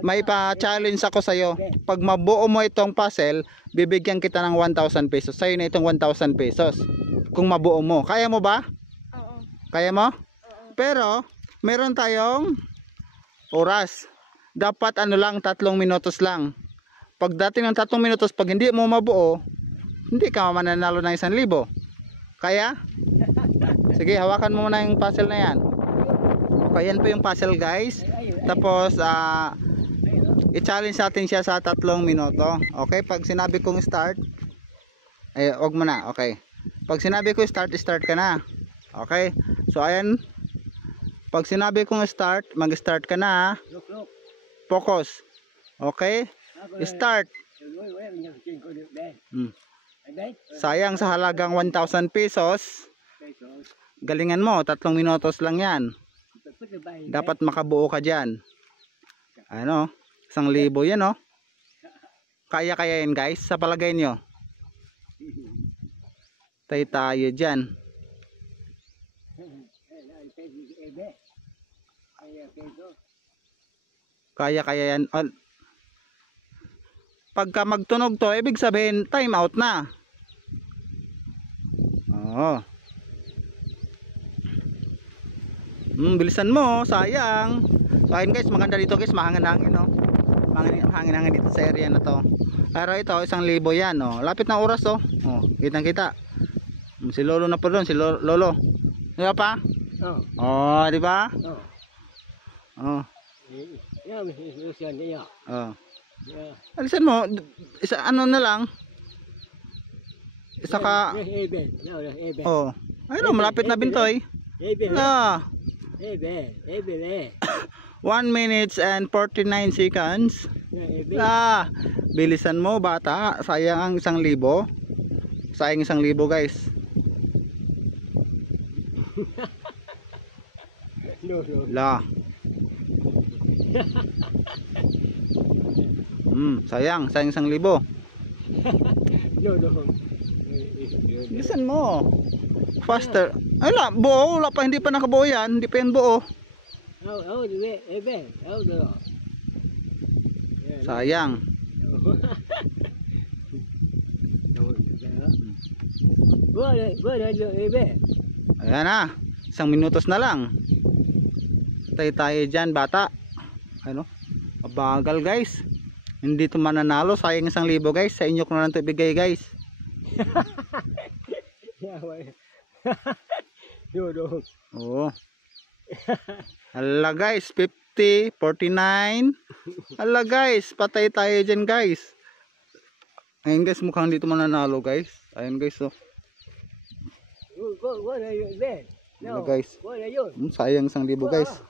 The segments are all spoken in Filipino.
May pa-challenge ako sa'yo. Pag mabuo mo itong puzzle, bibigyan kita ng 1,000 pesos. Sa'yo na itong 1,000 pesos. Kung mabuo mo. Kaya mo ba? Oo. Kaya mo? Oo. Pero, meron tayong oras. Dapat ano lang, 3 minutos lang. Pagdating ng 3 minutos, pag hindi mo mabuo, hindi ka mananalo ng 1,000. Kaya? Sige, hawakan mo muna yung puzzle na yan. Okay, yan po yung puzzle guys. Tapos, i-challenge natin siya sa 3 minuto. Okay, pag sinabi kong start, ay, wag mo na. Okay. Pag sinabi ko start, start ka na. Okay. So, ayan. Pag sinabi kong start, mag-start ka na. Focus. Okay. Start. Sayang sa halagang 1,000 pesos. Galingan mo, 3 minutos lang yan. Dapat makabuo ka dyan. Ano? 1,000 yan, oh. Kaya yan guys, sa palagay nyo. Tayo dyan. Kaya yan. Pagka magtunog to, ibig sabihin time out na. Oo. Bilisan mo, sayang. So ayun guys, maganda dito guys, mahangin-hangin, no. Mahangin-hangin dito sa area na to. Pero ito, 1,000 yan, no. Lapit na oras, oh. Oh, kitang-kita. Si Lolo na po doon, si Lolo. Di ba pa? Oo. Oh, di ba? Oo. Oh. Oh. Yeah. Alisan mo, isa ano na lang. Isa ka. Oh. Ayun, malapit na Bintoy. Ah. 1 minute and 49 seconds. Bilisan mo bata, sayang ang 1,000. Sayang 1,000 guys. La. Sayang 1,000. Bilisan mo. Faster. Ay la, buo, wala pa, hindi pa nakabuo yan, hindi pa yan buo. Sayang. Ayan na, 1 minutos na lang. Tayo dyan bata. Ano? Mabagal guys. Hindi ito mananalo, sayang 1,000 guys. Sa inyo ko na lang ito ibigay guys. Oo. Hala guys, 50, 49. Hala guys, patay tayo dyan guys. Ayun guys, mukhang dito mananalo guys. Ayun guys, oh. Hala guys. Sayang 1,000 guys.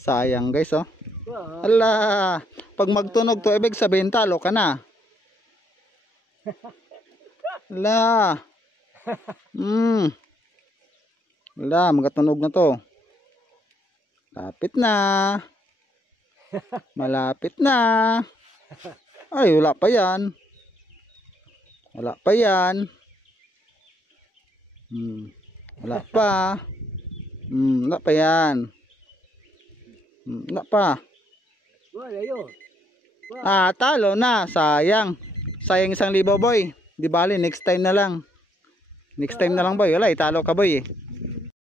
Sayang guys, oh. Hala, pag magtunog to, ibig sabihin talo ka na. Hala. Wala, magatunog na to. Lapit na. Malapit na. Ay, wala pa yan. Wala pa yan. Wala pa. Wala pa yan. Wala pa. Talo na. Sayang. Sayang 1,000 boy. Di bali, next time na lang. Next time na lang boy. Wala, italo ka boy eh.